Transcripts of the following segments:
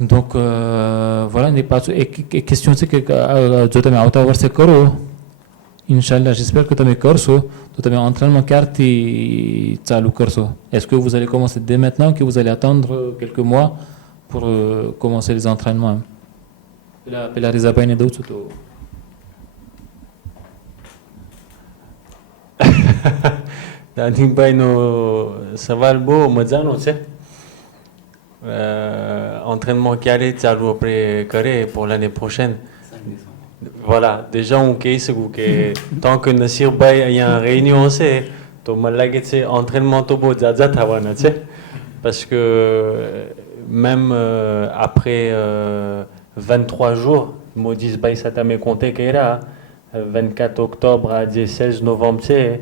Donc voilà, n'est pas et question c'est que जो तमे आवता वर्ष करो Inch'Allah, j'espère que tu as corso, tu as entraînement carte चालू करसो. Est-ce que vous allez commencer dès maintenant ou que vous allez attendre quelques mois pour commencer les entraînements? Pela risabaine d'autres to. Dani baino savalbo mazano c'est entraînement carré चालू après carré pour l'année prochaine. Voilà, déjà on case que tant que Nasir Bay il y a une réunion c'est to malague c'est entraînement to bo zaza tawana c'est parce que même après 23 jours Modis Bay ça t'a me compté qu'il 24 octobre à 16 novembre c'est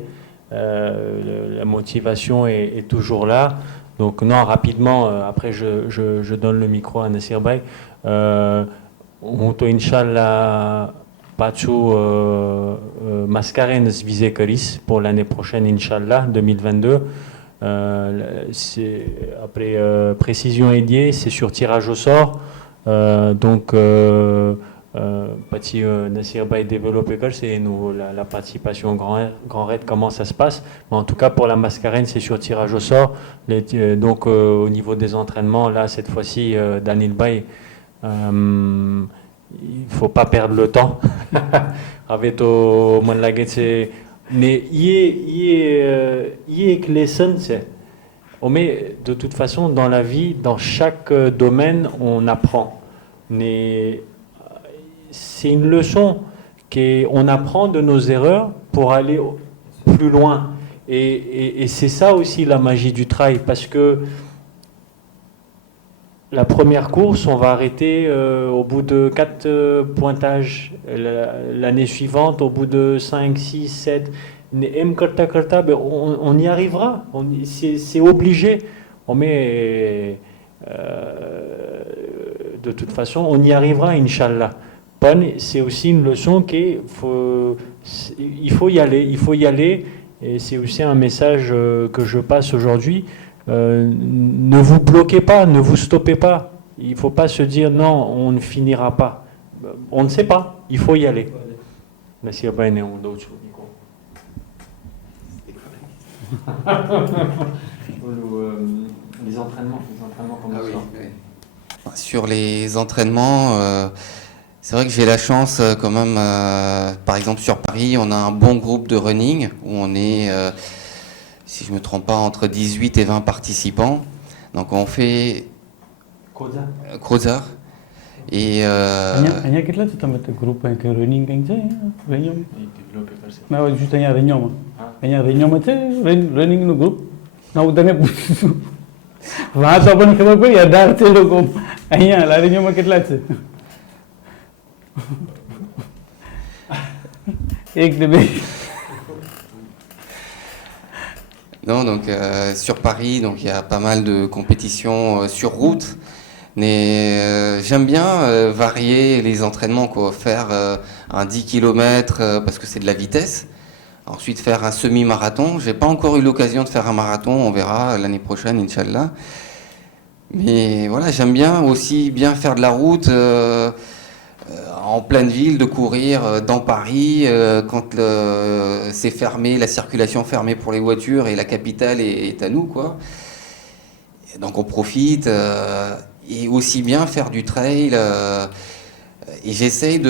la motivation est toujours là. Donc non, rapidement, après je donne le micro à Nasir Bay. On to Inch'Allah Pachu Mascarenes visé Caris pour l'année prochaine, Inch'Allah 2022. Après précision aidée, c'est sur tirage au sort. Donc Petit Nasir Bay développé c'est nous la participation grand raid comment ça se passe, mais en tout cas pour la Mascarène c'est sur tirage au sort. Donc au niveau des entraînements là cette fois-ci Daniel Bay il faut pas perdre le temps avec au Manlaget c'est mais il est lesson c'est mais de toute façon dans la vie dans chaque domaine on apprend mais c'est une leçon qu'on apprend de nos erreurs pour aller plus loin. Et c'est ça aussi la magie du trail, parce que la première course, on va arrêter au bout de 4 pointages. L'année suivante, au bout de 5, 6, 7, on y arrivera. C'est obligé. De toute façon, on y arrivera, Inch'Allah. C'est aussi une leçon qu'il faut y aller, et c'est aussi un message que je passe aujourd'hui. Ne vous bloquez pas, ne vous stoppez pas. Il ne faut pas se dire non, on ne finira pas. On ne sait pas, il faut y aller. Merci à les entraînements comme ça. Sur les entraînements, c'est vrai que j'ai la chance quand même, par exemple sur Paris, on a un bon groupe de running où on est, si je ne me trompe pas, entre 18 et 20 participants. Donc on fait Crozar. Et Hanya kita tu tambah grup yang ke running kan je, renyom. Nah, juste hanya renyom. Hanya renyom aja, running no group. Nah, udah ne वहाँ तो अपन खबर पड़ी यादार थे लोगों અહીંયા લારીઓમાં કેટલા છે એક de બે. Non, donc sur Paris, donc il y a pas mal de compétitions sur route, mais j'aime bien varier les entraînements, quoi. Faire un 10 km parce que c'est de la vitesse. Ensuite faire un semi-marathon. J'ai pas encore eu l'occasion de faire un marathon, on verra l'année prochaine, Inch'Allah. Mais voilà, j'aime bien aussi bien faire de la route en pleine ville, de courir dans Paris quand c'est fermé, la circulation fermée pour les voitures et la capitale est à nous, quoi. Et donc on profite et aussi bien faire du trail. Et j'essaye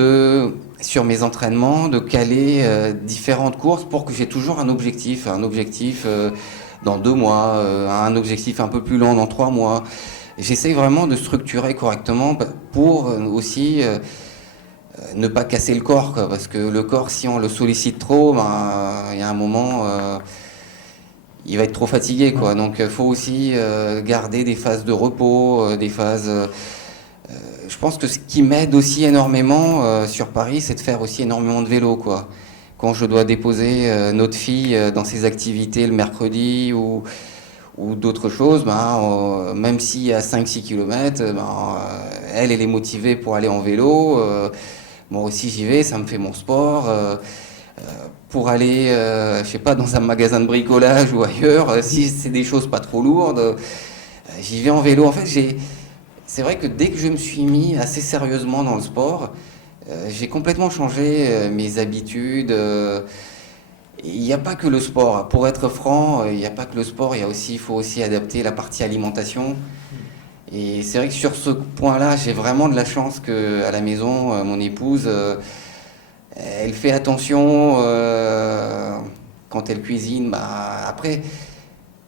sur mes entraînements, de caler différentes courses pour que j'ai toujours un objectif dans 2 mois, un objectif un peu plus long dans 3 mois. J'essaye vraiment de structurer correctement pour aussi ne pas casser le corps, quoi, parce que le corps, si on le sollicite trop, il y a un moment, il va être trop fatigué, quoi. Donc il faut aussi garder des phases de repos, des phases... je pense que ce qui m'aide aussi énormément sur Paris, c'est de faire aussi énormément de vélo, quoi. Quand je dois déposer notre fille dans ses activités le mercredi ou d'autres choses, même s'il y a 5-6 km, elle est motivée pour aller en vélo. Moi aussi j'y vais, ça me fait mon sport. Pour aller, je sais pas, dans un magasin de bricolage ou ailleurs, si c'est des choses pas trop lourdes, j'y vais en vélo. En fait, c'est vrai que dès que je me suis mis assez sérieusement dans le sport, j'ai complètement changé mes habitudes. Il n'y a pas que le sport. Pour être franc, il n'y a pas que le sport. Il faut aussi adapter la partie alimentation. Et c'est vrai que sur ce point-là, j'ai vraiment de la chance qu'à la maison, mon épouse, elle fait attention quand elle cuisine. Après,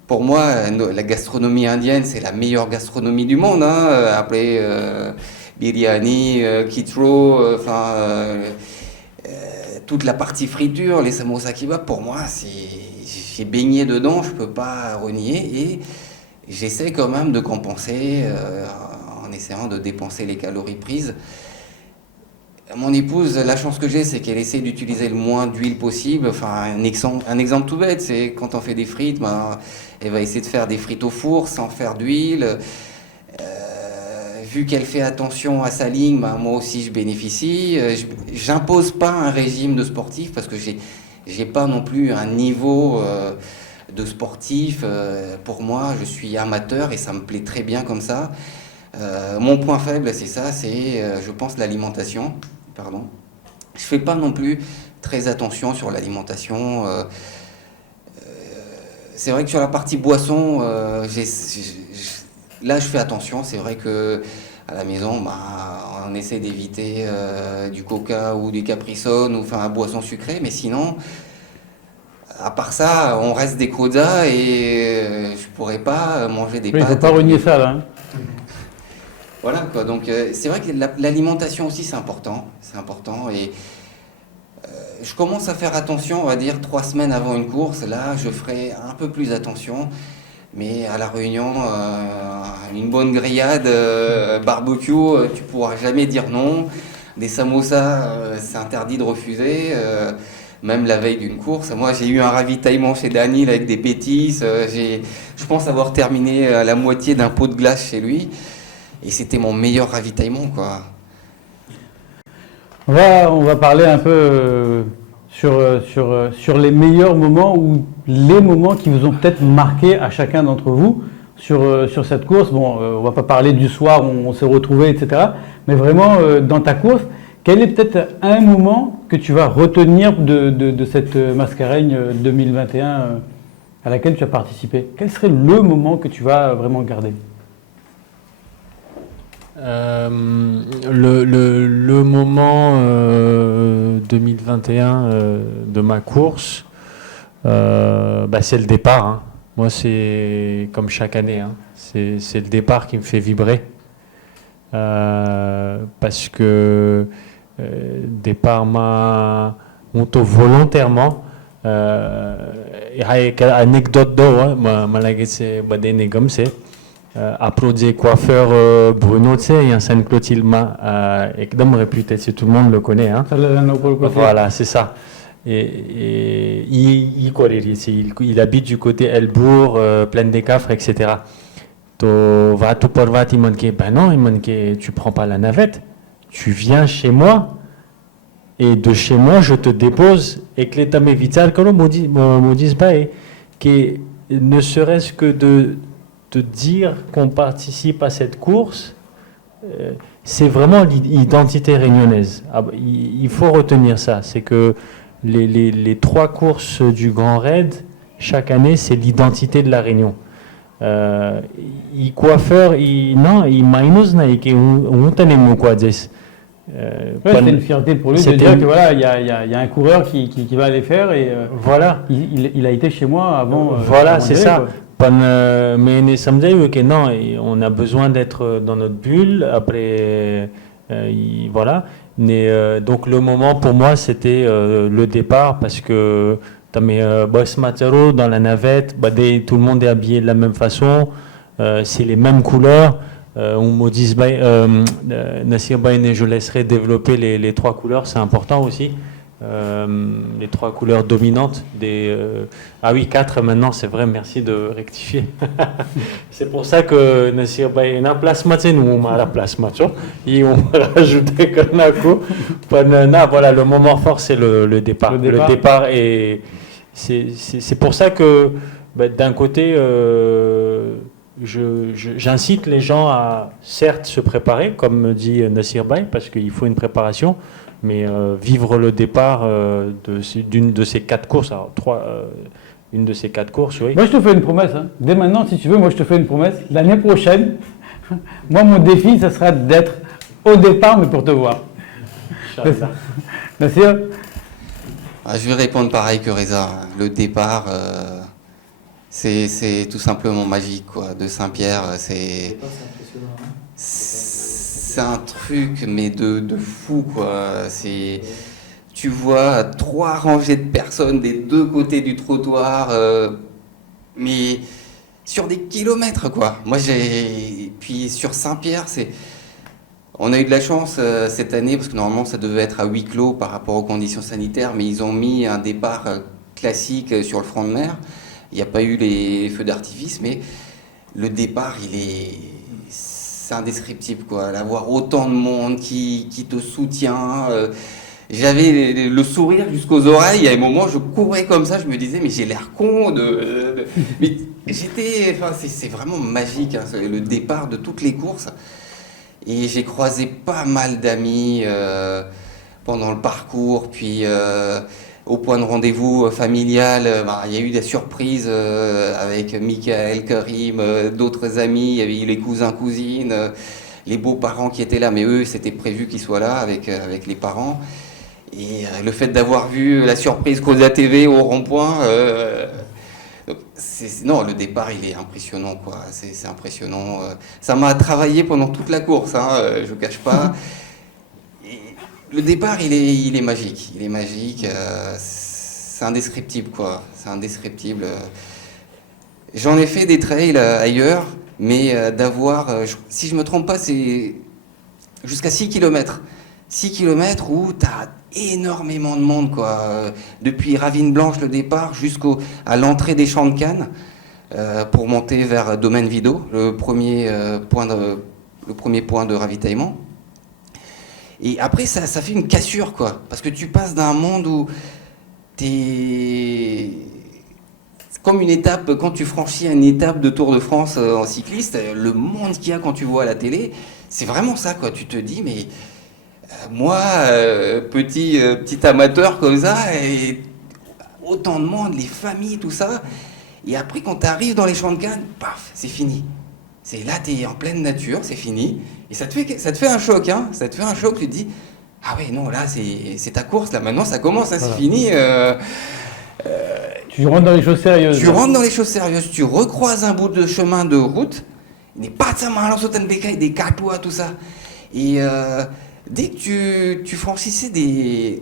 pour moi, la gastronomie indienne, c'est la meilleure gastronomie du monde. Hein. Après biryani, kitro, toute la partie friture, les samosa kebab, pour moi, j'ai baigné dedans, je peux pas renier. Et j'essaie quand même de compenser en essayant de dépenser les calories prises. Mon épouse, la chance que j'ai, c'est qu'elle essaie d'utiliser le moins d'huile possible. Enfin, un exemple tout bête, c'est quand on fait des frites, elle va essayer de faire des frites au four sans faire d'huile. Vu qu'elle fait attention à sa ligne, moi aussi je bénéficie. J'impose pas un régime de sportif parce que j'ai pas non plus un niveau de sportif. Pour moi, je suis amateur et ça me plaît très bien comme ça. Mon point faible, c'est ça, je pense, l'alimentation. Pardon. Je fais pas non plus très attention sur l'alimentation. C'est vrai que sur la partie boisson, là je fais attention. C'est vrai que à la maison, on essaie d'éviter du coca ou du caprisone ou enfin boisson sucrée, mais sinon, à part ça, on reste des quotas et je pourrais pas manger des pâtes. Il ne faut pas renier ça là. Hein. Voilà quoi, donc c'est vrai que l'alimentation aussi c'est important et je commence à faire attention, on va dire 3 semaines avant une course, là je ferai un peu plus attention, mais à la Réunion, une bonne grillade, barbecue, tu pourras jamais dire non, des samosas c'est interdit de refuser, même la veille d'une course. Moi j'ai eu un ravitaillement chez Daniel avec des pétisses, je pense avoir terminé la moitié d'un pot de glace chez lui. Et c'était mon meilleur ravitaillement, quoi. On va parler un peu sur les meilleurs moments ou les moments qui vous ont peut-être marqué à chacun d'entre vous sur cette course. Bon, on va pas parler du soir où on s'est retrouvés, etc. Mais vraiment, dans ta course, quel est peut-être un moment que tu vas retenir de cette Mascareigne 2021 à laquelle tu as participé? Quel serait le moment que tu vas vraiment garder? Le moment 2021 de ma course, c'est le départ. Hein. Moi, c'est comme chaque année. Hein. C'est le départ qui me fait vibrer. Parce que départ m'a monté volontairement. Anecdote d'eau, c'est comme c'est. Applaudis coiffeur Bruno, tu sais, il y a un Sainte-Clotilde, Ekdom réputé, tout le monde le connaît. Hein. Voilà, c'est ça. Et il habite du côté Elbourg, Plaine des Cafres, etc. Ben non, tu prends pas la navette, tu viens chez moi, et de chez moi, je te dépose, et que l'état vital, que ne serait-ce que de dire qu'on participe à cette course, c'est vraiment l'identité réunionnaise. Il faut retenir ça, c'est que les 3 courses du Grand Raid, chaque année, c'est l'identité de la Réunion. Coiffeur, non, il mainos na et on tenait mon quoi dire. C'est une fierté pour lui de dire que voilà, il y a un coureur qui va aller faire et voilà. Il a été chez moi avant. Voilà, avant c'est ça. Quoi. Mais ça me dit que non, on a besoin d'être dans notre bulle. Après, voilà. Mais donc le moment pour moi, c'était le départ parce que boss matero dans la navette, tout le monde est habillé de la même façon, c'est les mêmes couleurs. On me dit, Nassir Baïne, je laisserai développer les 3 couleurs, c'est important aussi. Les 3 couleurs dominantes ah oui, 4 maintenant, c'est vrai, merci de rectifier. C'est pour ça que Nassir Baïne a plasma, nous on a la plasma, et on va rajouter Kanako. Voilà, le moment fort, c'est le départ. Le départ, et c'est pour ça que d'un côté, j'incite les gens à certes se préparer, comme me dit Nassir Baye, parce qu'il faut une préparation, mais vivre le départ d'une de ces 4 courses, alors une de ces 4 courses, oui. Moi, je te fais une promesse. Hein. Dès maintenant, si tu veux, moi, je te fais une promesse. L'année prochaine, moi, mon défi, ça sera d'être au départ, mais pour te voir. C'est ça. Nassir? Je vais répondre pareil que Reza. Le départ, c'est tout simplement magique, quoi. De Saint-Pierre, c'est un truc, mais de fou, quoi. Tu vois 3 rangées de personnes des 2 côtés du trottoir, mais sur des kilomètres, quoi. Puis sur Saint-Pierre, on a eu de la chance cette année, parce que normalement ça devait être à huis clos par rapport aux conditions sanitaires, mais ils ont mis un départ classique sur le front de mer. Il n'y a pas eu les feux d'artifice, mais le départ, c'est indescriptible, quoi. D'avoir autant de monde qui te soutient. J'avais le sourire jusqu'aux oreilles. À un moment, je courais comme ça, je me disais, mais j'ai l'air con Mais c'est vraiment magique, hein, le départ de toutes les courses. Et j'ai croisé pas mal d'amis pendant le parcours, puis au point de rendez-vous familial, il y a eu des surprises avec Michael, Karim, d'autres amis, il y avait eu les cousins, cousines, les beaux-parents qui étaient là, mais eux, c'était prévu qu'ils soient là avec les parents. Et le fait d'avoir vu la surprise Causa TV au rond-point, non, le départ, il est impressionnant, quoi. C'est impressionnant. Ça m'a travaillé pendant toute la course, hein, je ne cache pas. Et le départ, il est magique. Il est magique. C'est indescriptible, quoi. C'est indescriptible. J'en ai fait des trails ailleurs, mais d'avoir, si je ne me trompe pas, c'est jusqu'à 6 km. 6 km où tu as énormément de monde, quoi. Depuis Ravine Blanche, le départ, jusqu'à l'entrée des Champs de Cannes, pour monter vers Domaine Vido, le premier point de ravitaillement. Et après, ça fait une cassure, quoi. Parce que tu passes d'un monde où c'est comme une étape, quand tu franchis une étape de Tour de France en cycliste, le monde qu'il y a quand tu vois à la télé, c'est vraiment ça, quoi. Tu te dis, mais moi, petit amateur comme ça, et autant de monde, les familles, tout ça. Et après, quand tu arrives dans les Champs de Cannes, paf, c'est fini. Là, tu es en pleine nature, c'est fini. Et ça te fait un choc, hein. Ça te fait un choc, tu te dis, ah ouais, non, là, c'est ta course, là, maintenant, ça commence, hein, voilà. C'est fini. Tu rentres dans les choses sérieuses. Tu rentres dans les choses sérieuses, tu recroises un bout de chemin de route, il n'est pas de ça, des catois, tout ça. Et dès que tu franchissais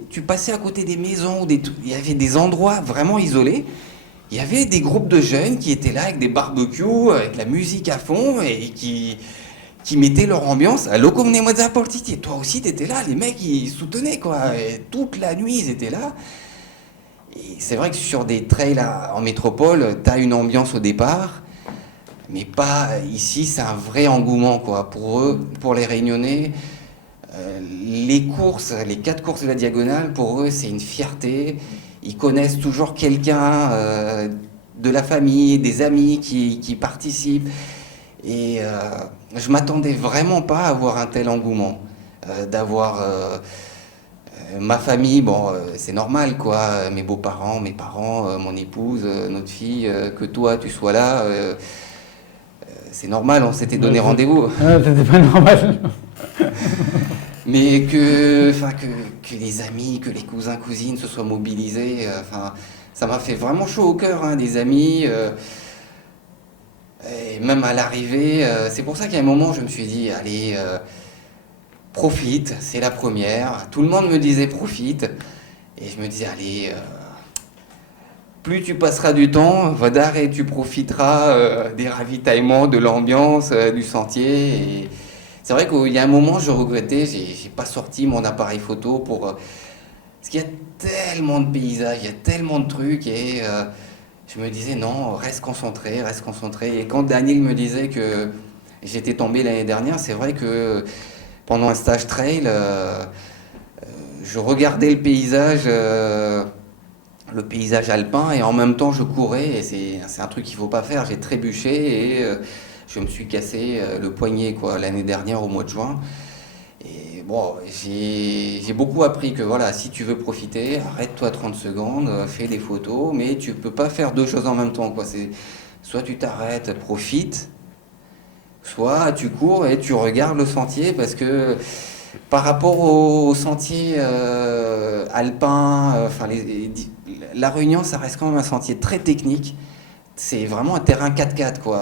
tu passais à côté des maisons, il y avait des endroits vraiment isolés. Il y avait des groupes de jeunes qui étaient là avec des barbecues, avec la musique à fond et qui mettaient leur ambiance. À Locomne Mozza Portiti, toi aussi t'étais là, les mecs ils soutenaient, quoi. Et toute la nuit ils étaient là. Et c'est vrai que sur des trails en métropole, t'as une ambiance au départ, mais pas ici. C'est un vrai engouement, quoi. Pour eux, pour les Réunionnais. Les 4 courses de la Diagonale, pour eux, c'est une fierté. Ils connaissent toujours quelqu'un de la famille, des amis qui participent. Et je m'attendais vraiment pas à avoir un tel engouement. D'avoir ma famille, bon, c'est normal, quoi. Mes beaux-parents, mes parents, mon épouse, notre fille, que toi, tu sois là. C'est normal, on s'était donné rendez-vous. C'était pas normal. Mais que les amis, que les cousins, cousines se soient mobilisés, ça m'a fait vraiment chaud au cœur, hein, des amis. Et même à l'arrivée, c'est pour ça qu'à un moment, je me suis dit, allez, profite, c'est la première. Tout le monde me disait profite. Et je me disais, allez, plus tu passeras du temps, Vadar, et tu profiteras des ravitaillements, de l'ambiance, du sentier. Et c'est vrai qu'il y a un moment, je regrettais, j'ai pas sorti mon appareil photo parce qu'il y a tellement de paysages, il y a tellement de trucs, et je me disais non, reste concentré. Et quand Daniel me disait que j'étais tombé l'année dernière, c'est vrai que pendant un stage trail, je regardais le paysage alpin, et en même temps je courais, et c'est un truc qu'il faut pas faire. J'ai trébuché et je me suis cassé le poignet quoi, l'année dernière au mois de juin. Et bon, j'ai beaucoup appris que voilà, si tu veux profiter, arrête-toi 30 secondes, fais des photos, mais tu peux pas faire deux choses en même temps, quoi. C'est, soit tu t'arrêtes, profites, soit tu cours et tu regardes le sentier parce que par rapport aux sentiers alpins, la Réunion, ça reste quand même un sentier très technique. C'est vraiment un terrain 4x4, quoi.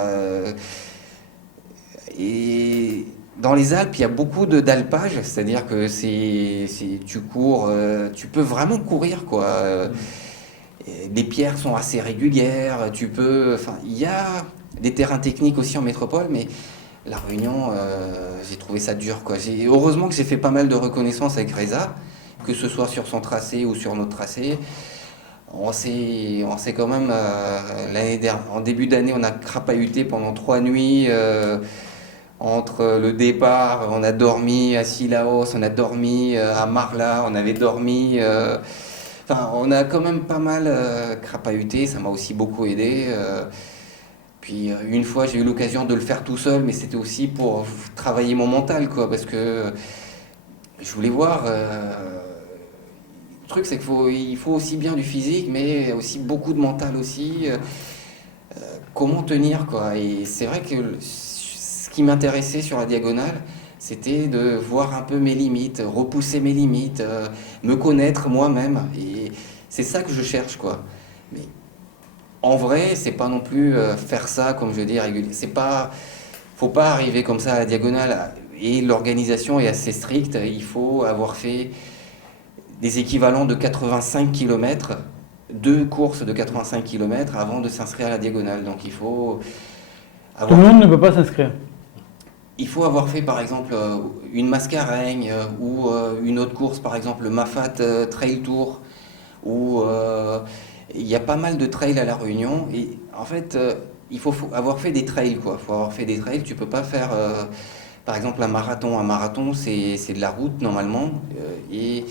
Et dans les Alpes, il y a beaucoup d'alpage, c'est-à-dire que tu cours, tu peux vraiment courir, quoi. Et les pierres sont assez régulières, enfin, il y a des terrains techniques aussi en métropole, mais la Réunion, j'ai trouvé ça dur, quoi. Heureusement que j'ai fait pas mal de reconnaissance avec Reza, que ce soit sur son tracé ou sur notre tracé. On s'est quand même, en début d'année, on a crapahuté pendant 3 nuits. Entre le départ, on a dormi à Sillaos, on a dormi à Marla, on avait dormi. Enfin, on a quand même pas mal crapahuté, ça m'a aussi beaucoup aidé. Puis une fois, j'ai eu l'occasion de le faire tout seul, mais c'était aussi pour travailler mon mental, quoi, parce que je voulais voir. Le truc, c'est qu'il faut aussi bien du physique, mais aussi beaucoup de mental aussi. Comment tenir, quoi. Et c'est vrai que ce qui m'intéressait sur la diagonale, c'était de voir un peu mes limites, repousser mes limites, me connaître moi-même. Et c'est ça que je cherche, quoi. Mais en vrai, c'est pas non plus faire ça, comme je dis, régulier. Faut pas arriver comme ça à la diagonale. Et l'organisation est assez stricte. Il faut avoir fait des équivalents de 85 km, 2 courses de 85 km avant de s'inscrire à la diagonale. Donc il faut Tout le monde ne peut pas s'inscrire. Il faut avoir fait par exemple une Mascareigne ou une autre course, par exemple le Mafat Trail Tour, où il y a pas mal de trails à La Réunion. Et en fait, il faut avoir fait des trails, quoi. Il faut avoir fait des trails. Tu peux pas faire, par exemple, un marathon. Un marathon, c'est de la route normalement. Et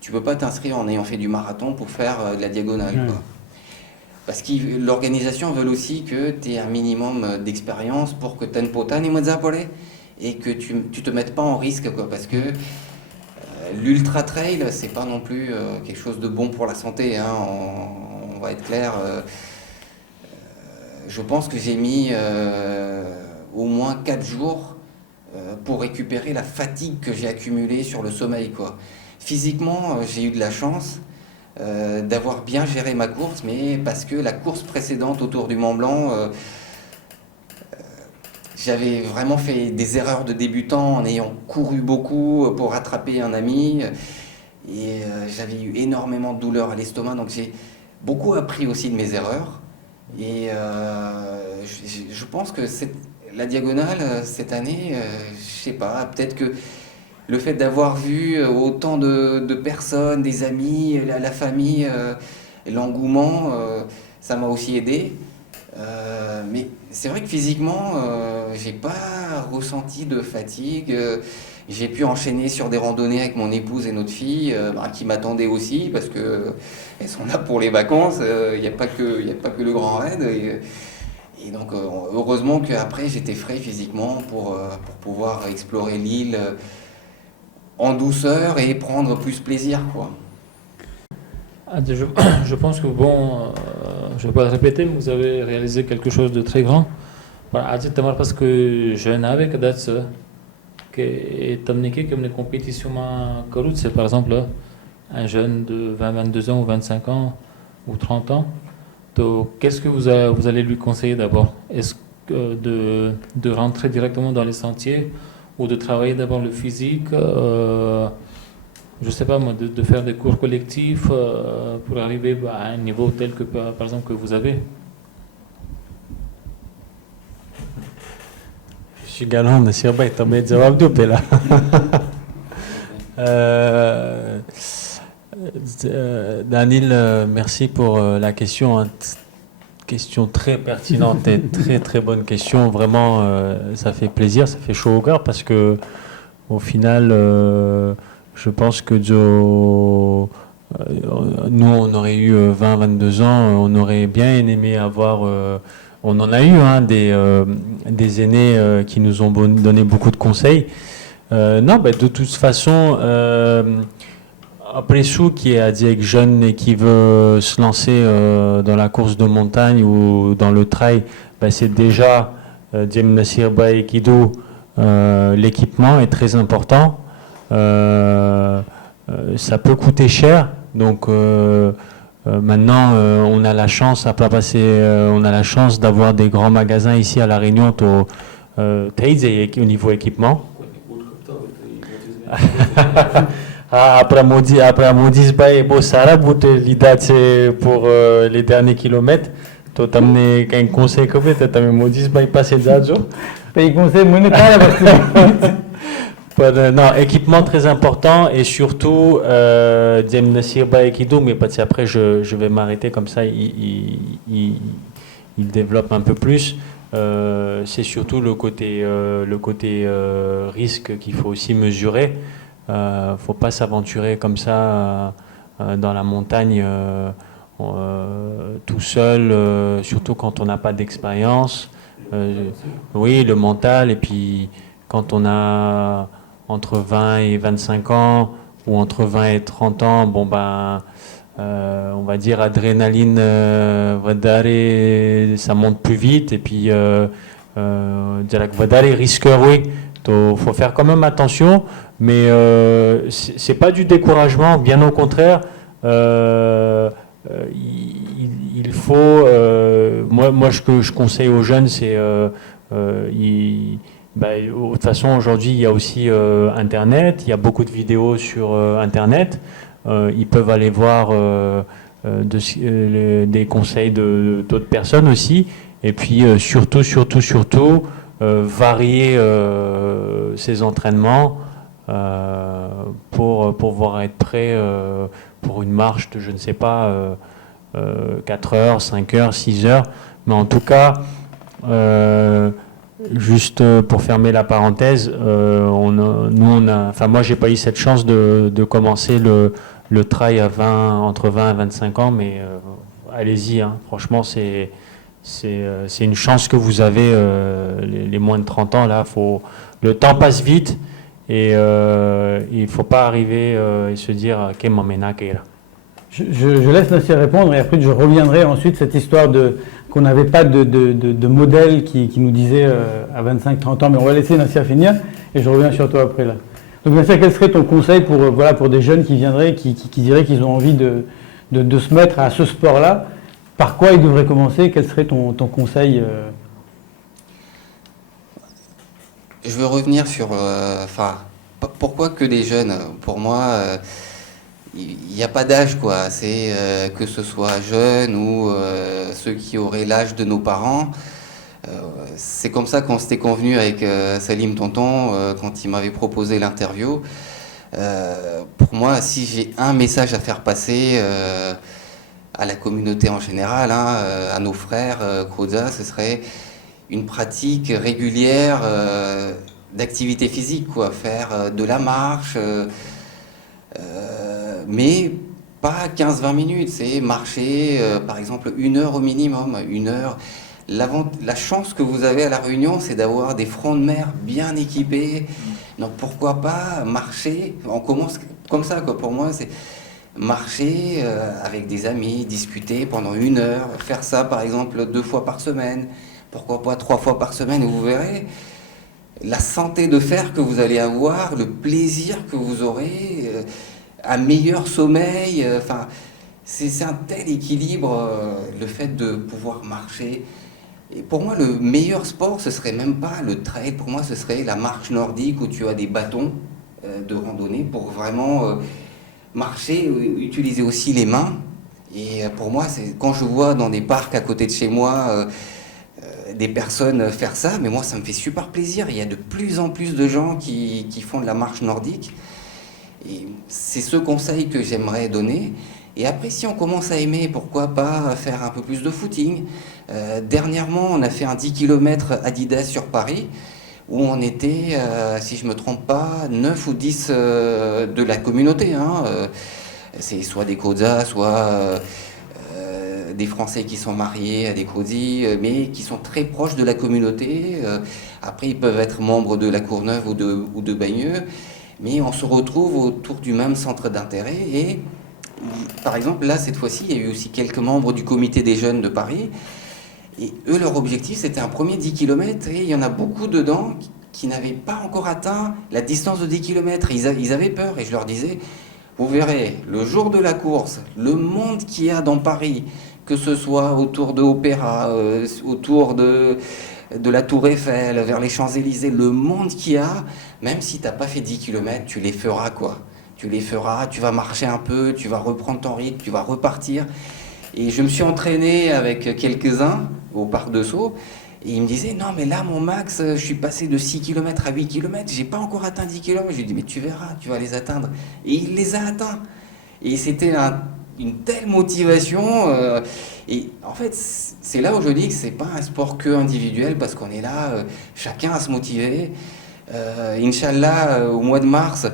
tu peux pas t'inscrire en ayant fait du marathon pour faire de la diagonale, quoi. Parce que l'organisation veut aussi que tu aies un minimum d'expérience pour que tu aies une potane et que tu te mettes pas en risque, quoi. Parce que l'ultra trail, c'est pas non plus quelque chose de bon pour la santé, hein. On va être clair. Je pense que j'ai mis au moins 4 jours pour récupérer la fatigue que j'ai accumulée sur le sommeil, quoi. Physiquement, j'ai eu de la chance d'avoir bien géré ma course, mais parce que la course précédente autour du Mont Blanc, j'avais vraiment fait des erreurs de débutant en ayant couru beaucoup pour rattraper un ami, et j'avais eu énormément de douleurs à l'estomac, donc j'ai beaucoup appris aussi de mes erreurs. Et je pense que la diagonale cette année, je sais pas, peut-être que le fait d'avoir vu autant de personnes, des amis, la famille, l'engouement, ça m'a aussi aidé. Mais c'est vrai que physiquement, j'ai pas ressenti de fatigue. J'ai pu enchaîner sur des randonnées avec mon épouse et notre fille, qui m'attendaient aussi parce que elles sont là pour les vacances. Il n'y a pas que le Grand Raid. Et donc, heureusement qu'après, j'étais frais physiquement pour pouvoir explorer l'île en douceur et prendre plus plaisir, quoi. Je pense que bon, je ne vais pas le répéter, mais vous avez réalisé quelque chose de très grand. Voilà, parce que je n'avais que d'être ça, que t'amener comme les compétitions c'est par exemple un jeune de 22 ans ou 25 ans ou 30 ans. Donc, qu'est-ce que vous allez lui conseiller d'abord? Est-ce que de rentrer directement dans les sentiers ou de travailler d'abord le physique, je sais pas moi, de faire des cours collectifs pour arriver à un niveau tel que par exemple que vous avez? Je suis galant, Nasir Bay, tu as jawab du là. Daniel, merci pour la question. Hein. Question très pertinente et très très bonne question. Vraiment, ça fait plaisir, ça fait chaud au cœur parce que au final, je pense que nous, on aurait eu 20-22 ans, on aurait bien aimé avoir on en a eu hein, des aînés qui nous ont donné beaucoup de conseils. Non, bah, de toute façon, après Sou qui est à Dieg jeune et qui veut se lancer dans la course de montagne ou dans le trail, bah, c'est déjà Diem Nassir Baye Kido, l'équipement est très important. Ça peut coûter cher, donc maintenant on a la chance à pas passer, on a la chance d'avoir des grands magasins ici à La Réunion au niveau équipement. Après Modis Bay et Bossara, pour les derniers kilomètres. Tu as amené un conseil que tu as amené Modis Bay passer d'Adjo. Pays conseil monétaire parce que Non, équipement très important et surtout, Diem Nassir Bay Kido, mais parce qu'après je vais m'arrêter comme ça, il développe un peu plus. C'est surtout le côté risque qu'il faut aussi mesurer. Faut pas s'aventurer comme ça dans la montagne tout seul, surtout quand on n'a pas d'expérience. Oui, le mental, et puis quand on a entre 20 et 25 ans ou entre 20 et 30 ans, bon ben, on va dire adrénaline, ça monte plus vite, et puis risqueur, oui. Il faut faire quand même attention, mais c'est pas du découragement, bien au contraire. Il faut, moi ce que je conseille aux jeunes, c'est de toute façon aujourd'hui il y a aussi Internet, il y a beaucoup de vidéos sur Internet, ils peuvent aller voir des conseils d'autres personnes aussi, et puis surtout varier ses entraînements pour pouvoir être prêt pour une marche de, je ne sais pas, 4 heures, 5 heures, 6 heures. Mais en tout cas, juste pour fermer la parenthèse, moi j'ai pas eu cette chance de commencer le trail entre 20 et 25 ans, mais allez-y, hein, franchement c'est une chance que vous avez, les moins de 30 ans, là, le temps passe vite et il ne faut pas arriver et se dire « Qu'est-ce que je laisse Nassir répondre et après je reviendrai ensuite cette histoire qu'on n'avait pas de modèle qui nous disait à 25-30 ans, mais on va laisser Nassir finir et je reviens sur toi après là. Donc Nassir, quel serait ton conseil pour des jeunes qui viendraient, qui diraient qu'ils ont envie de se mettre à ce sport-là? Par quoi ils devraient commencer? Quel serait ton conseil? Je veux revenir sur... pourquoi que les jeunes? Pour moi, il n'y a pas d'âge, quoi. C'est que ce soit jeunes ou ceux qui auraient l'âge de nos parents. C'est comme ça qu'on s'était convenu avec Salim Tonton quand il m'avait proposé l'interview. Pour moi, si j'ai un message à faire passer... à la communauté en général, hein, à nos frères Kroza, ce serait une pratique régulière d'activité physique, quoi. Faire de la marche, mais pas 15-20 minutes, c'est marcher par exemple 1 heure au minimum, 1 heure. La chance que vous avez à La Réunion, c'est d'avoir des fronts de mer bien équipés, donc pourquoi pas marcher, on commence comme ça, quoi. Pour moi c'est marcher avec des amis, discuter pendant 1 heure, faire ça par exemple 2 fois par semaine, pourquoi pas 3 fois par semaine, et vous verrez la santé de fer que vous allez avoir, le plaisir que vous aurez, un meilleur sommeil, c'est un tel équilibre, le fait de pouvoir marcher. Et pour moi, le meilleur sport, ce serait même pas le trail, pour moi ce serait la marche nordique où tu as des bâtons de randonnée pour vraiment... marcher, utiliser aussi les mains. Et pour moi, c'est quand je vois dans des parcs à côté de chez moi des personnes faire ça, mais moi ça me fait super plaisir. Il y a de plus en plus de gens qui font de la marche nordique. Et c'est ce conseil que j'aimerais donner. Et après, si on commence à aimer, pourquoi pas faire un peu plus de footing. Dernièrement, on a fait un 10 km Adidas sur Paris, où on était, si je ne me trompe pas, 9 ou 10 de la communauté. Hein. C'est soit des Koza, soit des Français qui sont mariés à des Codis, mais qui sont très proches de la communauté. Après, ils peuvent être membres de la Courneuve ou de Bagneux, mais on se retrouve autour du même centre d'intérêt. Et par exemple, là, cette fois-ci, il y a eu aussi quelques membres du comité des jeunes de Paris. Et eux, leur objectif, c'était un premier 10 km. Et il y en a beaucoup dedans qui n'avaient pas encore atteint la distance de 10 km. Ils avaient peur. Et je leur disais, vous verrez, le jour de la course, le monde qu'il y a dans Paris, que ce soit autour de Opéra, autour de la Tour Eiffel, vers les Champs-Élysées, le monde qu'il y a, même si tu n'as pas fait 10 km, tu les feras, quoi. Tu les feras, tu vas marcher un peu, tu vas reprendre ton rythme, tu vas repartir. Et je me suis entraîné avec quelques-uns au parc de Sceaux. Et ils me disaient, non, mais là, mon max, je suis passé de 6 km à 8 km, j'ai pas encore atteint 10 km. Je lui ai dit, mais tu verras, tu vas les atteindre. Et il les a atteints. Et c'était une telle motivation. Et en fait, c'est là où je dis que c'est pas un sport que individuel, parce qu'on est là, chacun à se motiver. Inch'Allah, au mois de mars,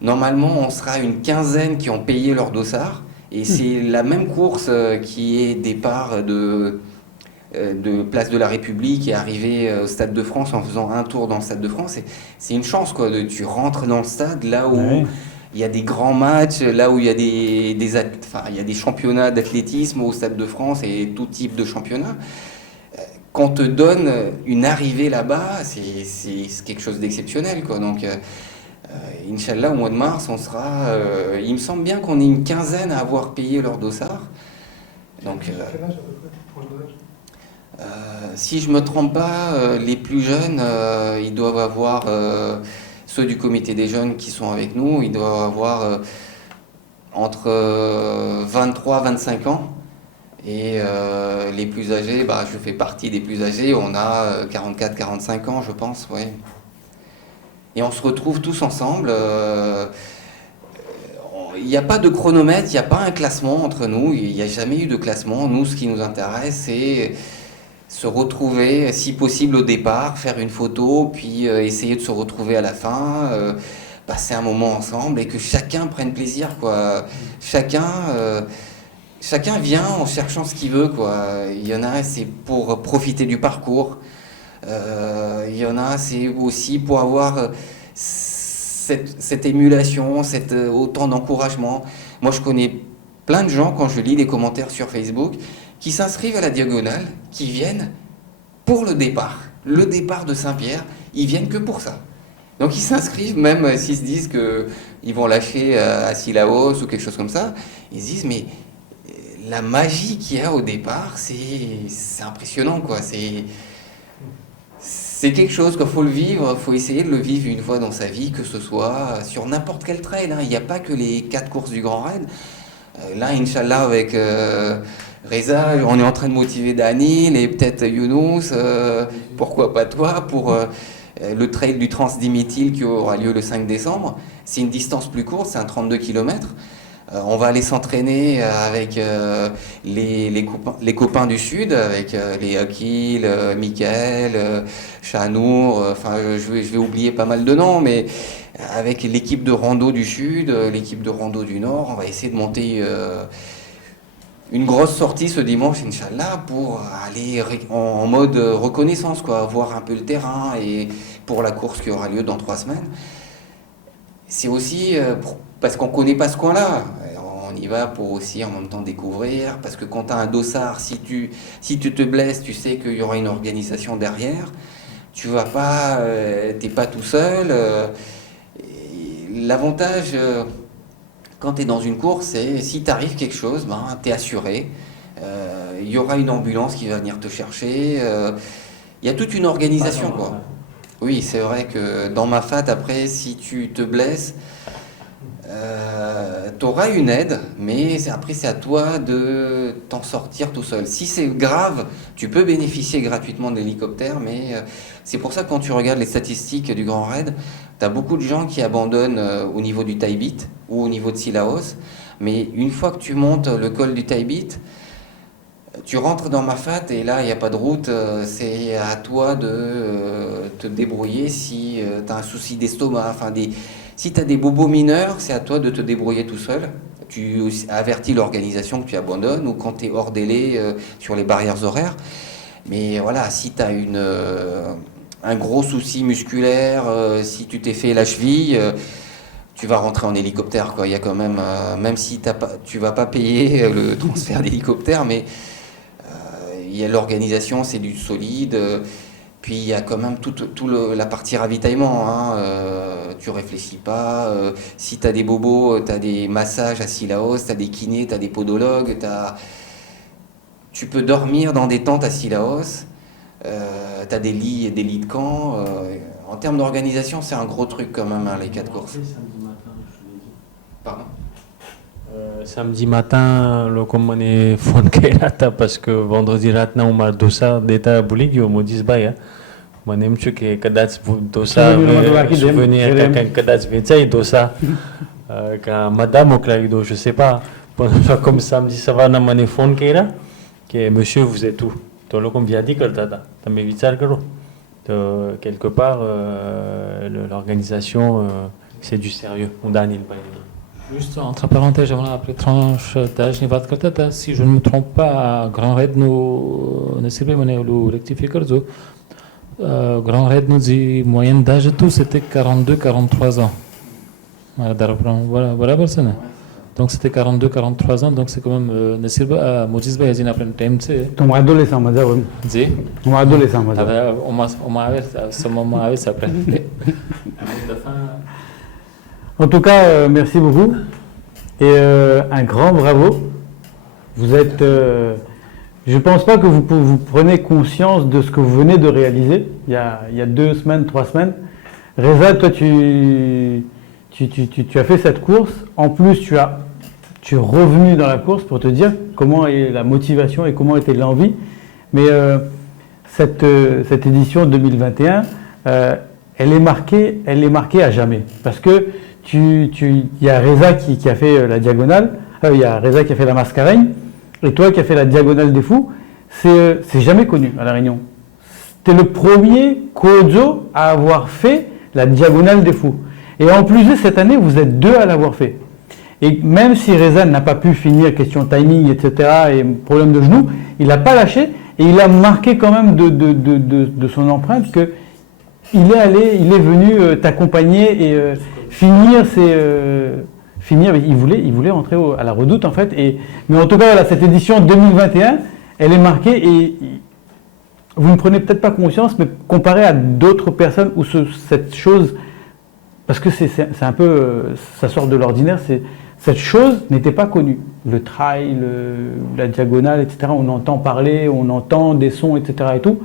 normalement, on sera une quinzaine qui ont payé leur dossard. Et c'est la même course qui est départ de Place de la République et arrivé au Stade de France en faisant un tour dans le Stade de France. C'est une chance, quoi. Tu rentres dans le stade là où il y a des grands matchs, là où il y a il y a des championnats d'athlétisme au Stade de France et tout type de championnats. Quand on te donne une arrivée là-bas, c'est quelque chose d'exceptionnel, quoi. Donc, Inch'Allah, au mois de mars, on sera. Il me semble bien qu'on est une quinzaine à avoir payé leur dossard. Donc, Quel âge à peu près? Tranche d'âge si je me trompe pas, les plus jeunes, ils doivent avoir ceux du comité des jeunes qui sont avec nous, ils doivent avoir entre 23 et 25 ans. Et les plus âgés, bah, je fais partie des plus âgés, on a 44-45 ans, je pense, ouais. Et on se retrouve tous ensemble. Il n'y a pas de chronomètre, il n'y a pas un classement entre nous, il n'y a jamais eu de classement. Nous, ce qui nous intéresse, c'est se retrouver, si possible, au départ, faire une photo, puis essayer de se retrouver à la fin, passer un moment ensemble et que chacun prenne plaisir, quoi. Chacun vient en cherchant ce qu'il veut, quoi. Il y en a, c'est pour profiter du parcours. Il y en a, c'est aussi pour avoir cette émulation, autant d'encouragement. Moi, je connais plein de gens, quand je lis les commentaires sur Facebook, qui s'inscrivent à la diagonale, qui viennent pour le départ. Le départ de Saint-Pierre, ils viennent que pour ça. Donc ils s'inscrivent, même s'ils se disent qu'ils vont lâcher à Sillaos ou quelque chose comme ça, ils se disent, mais la magie qu'il y a au départ, c'est impressionnant, quoi. C'est quelque chose qu'il faut le vivre, il faut essayer de le vivre une fois dans sa vie, que ce soit sur n'importe quel trail, hein. Il n'y a pas que les 4 courses du Grand Raid. Là, Inch'Allah, avec Reza, on est en train de motiver Daniel et peut-être Younous, pourquoi pas toi, pour le trail du Transdiméthyle qui aura lieu le 5 décembre. C'est une distance plus courte, c'est un 32 km. On va aller s'entraîner avec les copains du Sud, avec les Akil, Mickaël, Chanour, enfin je vais oublier pas mal de noms, mais avec l'équipe de rando du Sud, l'équipe de rando du Nord, on va essayer de monter une grosse sortie ce dimanche, Inch'Allah, pour aller en mode reconnaissance, quoi, voir un peu le terrain, et pour la course qui aura lieu dans 3 semaines. C'est aussi parce qu'on ne connaît pas ce coin-là. On y va pour aussi en même temps découvrir, parce que quand tu as un dossard, si tu te blesses, tu sais qu'il y aura une organisation derrière. Tu vas pas, t'es pas tout seul. L'avantage quand tu es dans une course, c'est si t'arrive quelque chose, ben, tu es assuré. Il y aura une ambulance qui va venir te chercher. Il y a toute une organisation, quoi. Oui, c'est vrai que dans ma fat, après, si tu te blesses, tu auras une aide, mais après, c'est à toi de t'en sortir tout seul. Si c'est grave, tu peux bénéficier gratuitement de l'hélicoptère, mais c'est pour ça que quand tu regardes les statistiques du Grand Raid, tu as beaucoup de gens qui abandonnent au niveau du Taibit ou au niveau de Sillaos, mais une fois que tu montes le col du Taibit, tu rentres dans Mafat et là, il n'y a pas de route. C'est à toi de te débrouiller si tu as un souci d'estomac. Si tu as des bobos mineurs, c'est à toi de te débrouiller tout seul. tu avertis l'organisation que tu abandonnes ou quand tu es hors délai sur les barrières horaires. Mais voilà, si tu as un gros souci musculaire, si tu t'es fait la cheville, tu vas rentrer en hélicoptère, quoi. Il y a quand même, même si tu vas pas payer le transfert d'hélicoptère, mais il y a l'organisation, c'est du solide. Puis il y a quand même toute la partie ravitaillement. Hein, tu réfléchis pas. Si tu as des bobos, tu as des massages à Sillaos, tu as des kinés, tu as des podologues. Tu peux dormir dans des tentes à Sillaos. Tu as des lits de camp. En termes d'organisation, c'est un gros truc quand même, hein, les 4 courses. Pardon? Samedi matin, lo komane phone kailata parce que vendredi ratna umar dosa deta bulig yo modis baya. Manem chuke kadac dosa souvenir quelqu'un kadac vetsai dosa ka madame au clarido, je sais pas. Comme samedi ça va na mane phone kaira que monsieur vous êtes où? To lo kom viadi karta ta. Ta me vichar karo. Quelque part l'organisation c'est du sérieux. On danil baya. Juste entre parenthèses, j'aimerais après tranche d'âge ni बात करता था si je ne me trompe pas Grand Raid nous ne sait pas mener le rectifier zo Grand Raid nous dit moyenne d'âge tout c'était 42-43 ans voilà बराबर से ना donc c'était 42-43 ans donc c'est quand même ne sait pas Moses भाई जिन अपने टाइम से तुम adolescent मजा हो जी तुम adolescent मजा on m'a ce moment avait ça après En tout cas, merci beaucoup et un grand bravo. Vous êtes, je pense pas que vous prenez conscience de ce que vous venez de réaliser il y a 2 semaines, 3 semaines. Reza, toi tu as fait cette course. En plus, tu es revenu dans la course pour te dire comment est la motivation et comment était l'envie. Mais cette édition 2021, elle est marquée à jamais parce que il y a Reza qui a fait la diagonale, il y a Reza qui a fait la Mascareigne, et toi qui as fait la diagonale des fous, c'est jamais connu à La Réunion. Tu es le premier Kozo à avoir fait la diagonale des fous. Et en plus de cette année, vous êtes 2 à l'avoir fait. Et même si Reza n'a pas pu finir, question timing, etc., et problème de genou, il n'a pas lâché, et il a marqué quand même de son empreinte que il est venu t'accompagner et finir, il voulait rentrer à la Redoute en fait. Mais en tout cas, voilà, cette édition 2021, elle est marquée et vous ne prenez peut-être pas conscience, mais comparé à d'autres personnes où cette chose, parce que c'est un peu, ça sort de l'ordinaire, cette chose n'était pas connue. Le trail, la diagonale, etc. On entend parler, on entend des sons, etc. et tout,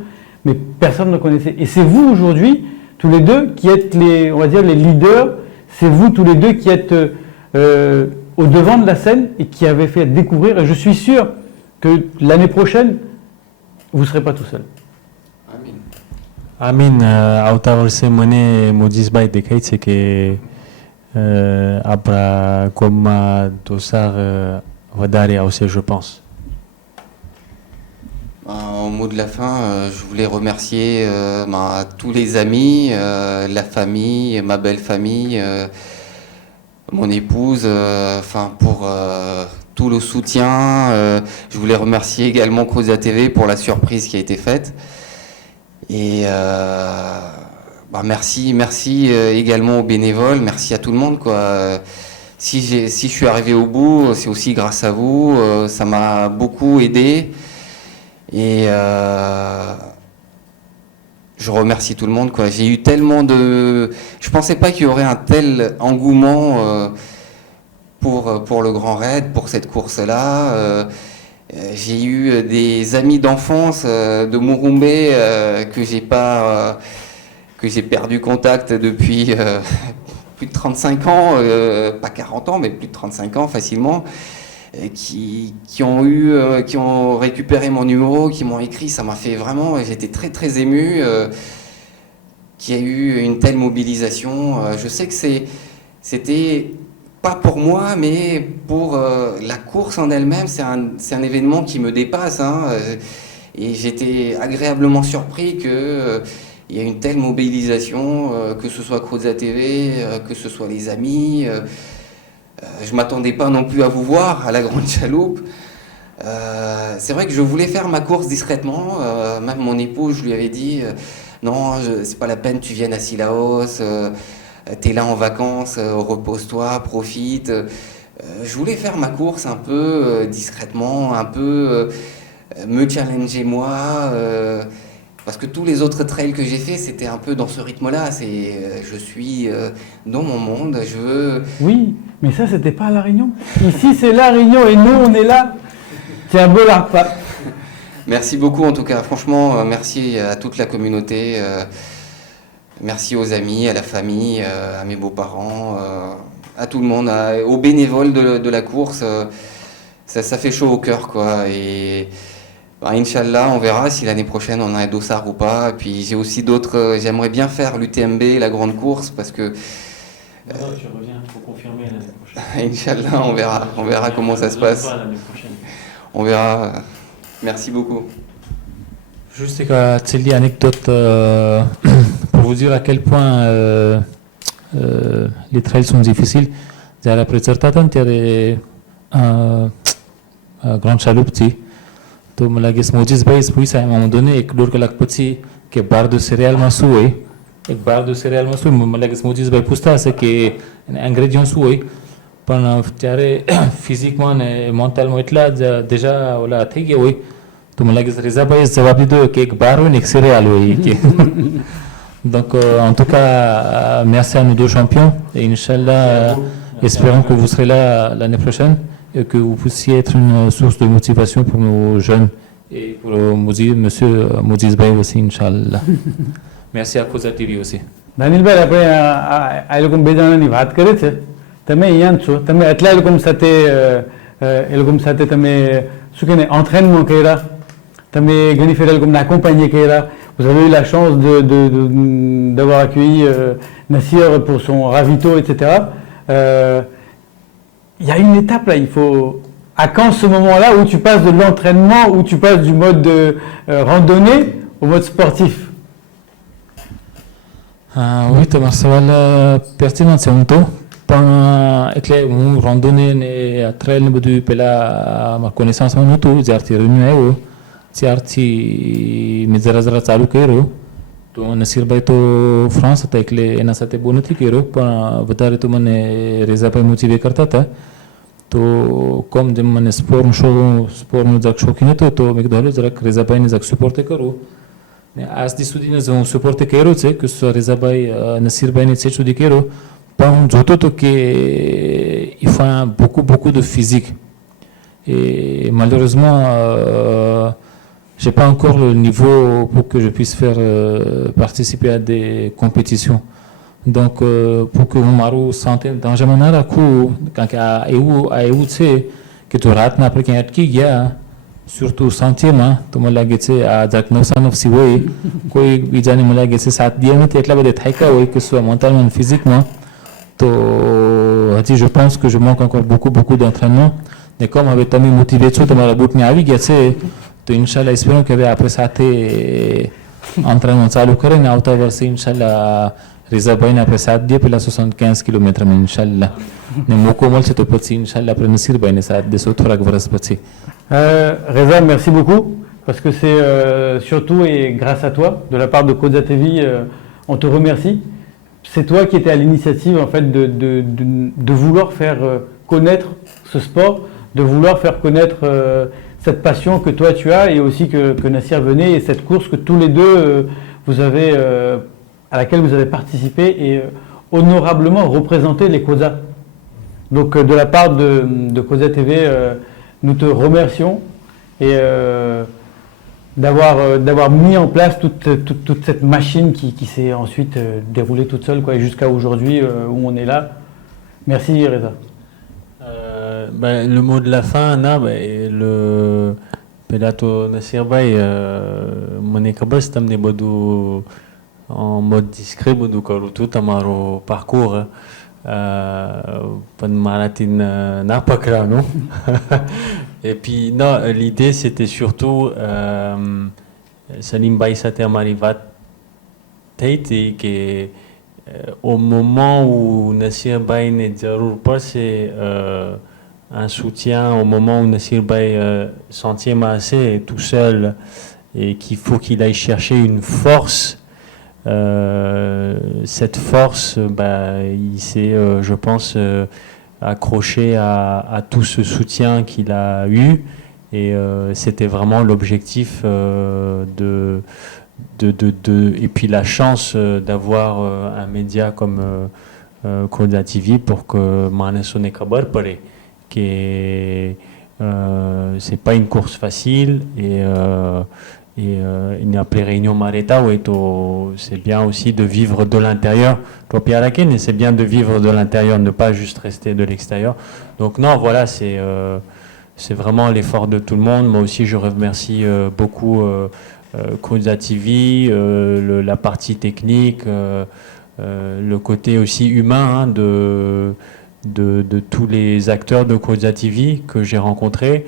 mais personne ne connaissait. Et c'est vous aujourd'hui, tous les deux, qui êtes on va dire les leaders. C'est vous tous les deux qui êtes au devant de la scène et qui avez fait découvrir. Et je suis sûr que l'année prochaine, vous ne serez pas tout seul. Amin, autaverse mane modis bai decai c'est que abra comme dosar vadare aussi je pense. Au mot de la fin, je voulais remercier tous les amis, la famille, ma belle famille, mon épouse, pour tout le soutien. Je voulais remercier également Crozia TV pour la surprise qui a été faite. Et merci également aux bénévoles, merci à tout le monde, quoi. Si je suis arrivé au bout, c'est aussi grâce à vous. Ça m'a beaucoup aidé. Et je remercie tout le monde, quoi. J'ai eu tellement je pensais pas qu'il y aurait un tel engouement pour le Grand Raid, pour cette course-là. J'ai eu des amis d'enfance de Murumbe que j'ai perdu contact depuis plus de 35 ans, pas 40 ans, mais plus de 35 ans facilement. Qui ont récupéré mon numéro, qui m'ont écrit, ça m'a fait vraiment, j'étais très très ému qu'il y ait eu une telle mobilisation. Je sais que c'était pas pour moi, mais pour la course en elle-même, c'est un événement qui me dépasse. Hein, et j'étais agréablement surpris qu'il y ait une telle mobilisation, que ce soit Crozia TV, que ce soit les amis. je m'attendais pas non plus à vous voir à la Grande Chaloupe. C'est vrai que je voulais faire ma course discrètement. Même mon époux, je lui avais dit non, c'est pas la peine, tu viennes à Sillaos, t'es là en vacances, repose-toi, profite. Je voulais faire ma course un peu discrètement, un peu me challenger moi. Parce que tous les autres trails que j'ai fait, c'était un peu dans ce rythme-là. Je suis dans mon monde, je veux. Oui, mais ça, c'était pas à La Réunion. Ici, c'est La Réunion et nous, on est là. C'est un beau larpa. Merci beaucoup en tout cas. Franchement, merci à toute la communauté. Merci aux amis, à la famille, à mes beaux-parents, à tout le monde, aux bénévoles de la course. Ça fait chaud au cœur, quoi. Et Inch'Allah, on verra si l'année prochaine on a un dossard ou pas. Et puis j'ai aussi d'autres. J'aimerais bien faire l'UTMB, la grande course, parce que. Non, je reviens, il faut confirmer l'année prochaine. Inch'Allah, on verra comment ça se passe. L'année prochaine. On verra. Merci beaucoup. Juste une petite anecdote pour vous dire à quel point les trails sont difficiles. Après certains temps, il y a grande chaloupe. तो मला गेस मोजीस भाई स्पुई सा मामदोने एक डोर कलाक पची के बार दो सीरियल मासुई एक बार दो सीरियल मासुई मला गेस मोजीस भाई पूछता है कि अंग्रेजियों सुई पण ત્યારે ફિઝિકમાં ને મેન્ટલમાં એટલા déjà ઓલા થઈ ગયા હોય તો મને લાગે રીઝાભાઈ જવાબ દીધો કે એક બાર હોય ને એક સિરિયલ હોય કે donc en tout cas merci à nos deux champions et Inch'Allah espérons que vous serez là l'année prochaine et que vous puissiez être une source de motivation pour nos jeunes et pour monsieur Moudis Bay aussi, Inch'Allah. Merci à Koza TV aussi. દાનિલભાઈ આપણે આ લોકો બે જણાની વાત કરી છે તમે અહીંયા જ છો તમે એટલા લોકો સાથે એ લોકો સાથે તમે શું કહે entraînement કર્યા તમે ઘણી ફેર એ લોકોને accompagner કર્યા vous avez eu la chance d'avoir accueilli Nassir pour son ravito etc. Il y a une étape là, il faut. À quand ce moment-là où tu passes de l'entraînement, où tu passes du mode randonnée au mode sportif? Oui, tu m'as sawal pertinent c'est un peu. Pendant que les randonnées et trail ne bedu pela ma connaissance en tout, j'ai arti réunion j'ai arti miserazara चालू करो तो नसीर भाई तो फ्रांस था एकले एना साथे बोनती करो पण વધારે તો મને રેઝાભાઈ મોટિવે કરતા હતા તો કોમ જેમ મને સ્પોર્ટનો જક શોખીન હતો તો મેં કીધું હાલો જરાક રેઝાભાઈને જક સપોર્ટ કરું ને આજથી સુધીને હું સપોર્ટ કર્યો છે કે રેઝાભાઈ નસીરભાઈને છે સુધી કર્યો પણ હું જોતો હતો કે il faut beaucoup de physique et malheureusement j'ai pas encore le niveau pour que je puisse faire participer à des compétitions. Donc pour que on maru santé dans jamanara ku quand à eu c'est que tu rates na après qu'il y a surtout sentier તો મને લાગે છે આ જાક 990 હોય કોઈ બીજાને મને લાગે છે 7 દિન નથી એટલા બધા થાક્યા હોય કે soit mentalement physiquement તો હજી je pense que je manque encore beaucoup d'entraînement mais comme avec તમે motivé છો તમારા બૂટને આવી ગયા છે તો ઇન્શાલ્લાહ espérons que après સાથે entraînement ચાલુ કરીને આવતા વર્ષે ઇન્શાલ્લાહ રીઝાભાઈને આપણે સાથ દઈએ પેલા 75 કિલોમીટરમાં ઇન્શાલ્લાહ ને મોકો મળશે તો પછી ઇન્શાલ્લાહ આપણે નસીરભાઈને સાથ દેશું થોડાક વર્ષ પછી. Reza, merci beaucoup parce que c'est surtout et grâce à toi, de la part de Koza TV, on te remercie. C'est toi qui étais à l'initiative en fait de vouloir faire connaître ce sport, de vouloir faire connaître cette passion que toi tu as et aussi que Nassir venait et cette course que tous les deux vous avez à laquelle vous avez participé et honorablement représenté les Koza. Donc de la part de Koza TV, nous te remercions et d'avoir mis en place toute cette machine qui s'est ensuite déroulée toute seule quoi, et jusqu'à aujourd'hui où on est là. Merci Reza. Le mot de la fin, le Pelato Nassir Bay, Monekabas, t'amener Bodou en mode discret, Bodou Kaloutou, Tamaro parcours. Pas de malatine n'a pas clair, non? Et puis, non, l'idée c'était surtout Salim Baïsate Amarivat Tate, qui au moment où Nasir Bay n'est pas, c'est un soutien au moment où Nasir Bay sentait assez tout seul et qu'il faut qu'il aille chercher une force. Cette force, il s'est, je pense, accroché à tout ce soutien qu'il a eu et c'était vraiment l'objectif et puis la chance d'avoir un média comme Koda TV pour que Manasone Kabar pare que c'est pas une course facile et il n'y a plus réunion Mareta c'est bien aussi de vivre de l'intérieur et c'est bien de vivre de l'intérieur, ne pas juste rester de l'extérieur. Donc non, voilà, c'est vraiment l'effort de tout le monde. Moi aussi je remercie beaucoup Koda TV, la partie technique, le côté aussi humain de tous les acteurs de Koda TV que j'ai rencontrés.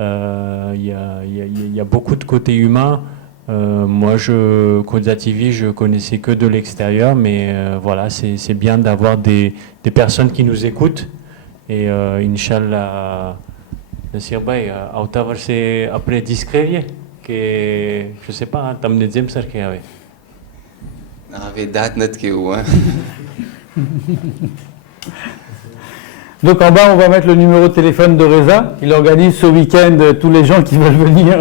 Il y a beaucoup de côté humain. Moi, Koda TV, je connaissais que de l'extérieur, mais voilà, c'est bien d'avoir des personnes qui nous écoutent. Et Inch'Allah, Nasir Bay, c'est après discret, que je sais pas, tu as me dit que c'est Avec date net que ouais. Donc en bas, on va mettre le numéro de téléphone de Reza. Il organise ce week-end tous les gens qui veulent venir.